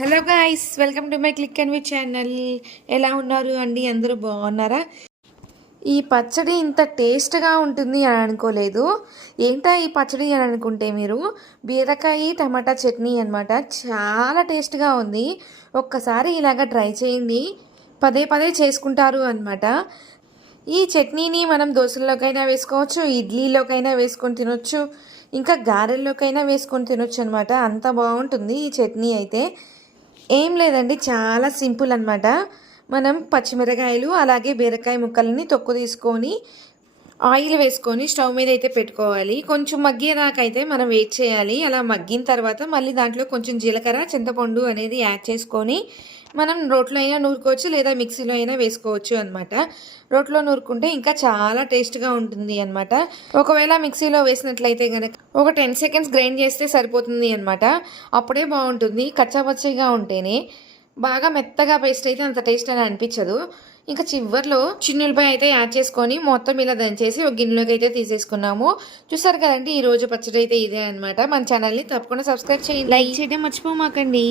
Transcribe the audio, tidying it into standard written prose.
Hello guys, welcome to my click and we channel. ఎలా ఉన్నారు అండి? అందరూ బాగున్నారా? ఈ పచ్చడి ఇంత టేస్ట్గా ఉంటుంది అని అనుకోలేదు. ఏంటా ఈ పచ్చడి అని అనుకుంటే మీరు, బీరకాయ టమాటా చట్నీ అనమాట. చాలా టేస్ట్గా ఉంది. ఒక్కసారి ఇలాగ ట్రై చేయండి, పదే పదే చేసుకుంటారు అనమాట. ఈ చట్నీని మనం దోశల్లోకైనా వేసుకోవచ్చు, ఇడ్లీలోకైనా వేసుకొని తినొచ్చు, ఇంకా గారెల్లోకైనా వేసుకొని తినొచ్చు అనమాట. అంత బాగుంటుంది ఈ చట్నీ అయితే. ఏం లేదండి, చాలా సింపుల్ అనమాట. మనం పచ్చిమిరకాయలు అలాగే బీరకాయ ముక్కలని తొక్కు తీసుకొని ఆయిల్ వేసుకొని స్టవ్ మీద అయితే పెట్టుకోవాలి. కొంచెం మగ్గేదాకైతే మనం వెయిట్ చేయాలి. అలా మగ్గిన తర్వాత మళ్ళీ దాంట్లో కొంచెం జీలకర్ర, చింతపండు అనేది యాడ్ చేసుకొని మనం రోట్లో అయినా నూరుకోవచ్చు, లేదా మిక్సీలో అయినా వేసుకోవచ్చు అనమాట. రోట్లో నూరుకుంటే ఇంకా చాలా టేస్ట్గా ఉంటుంది అనమాట. ఒకవేళ మిక్సీలో వేసినట్లయితే కనుక ఒక 10 సెకండ్స్ గ్రైండ్ చేస్తే సరిపోతుంది అనమాట. అప్పుడే బాగుంటుంది. కచ్చాపచ్చిగా ఉంటేనే, బాగా మెత్తగా పేస్ట్ అయితే అంత టేస్ట్ అని అనిపించదు. ఇంకా చివర్లో చిన్నులపై అయితే యాడ్ చేసుకొని మొత్తం ఇలా దంచేసి ఒక గిన్నెలోకి అయితే తీసేసుకున్నాము. చూసారు కదండి, ఈ రోజు పచ్చడి అయితే ఇదే అనమాట. మన ఛానల్ని తప్పకుండా సబ్స్క్రైబ్ చేయండి, లైక్ చేయడం మర్చిపోమాకండి.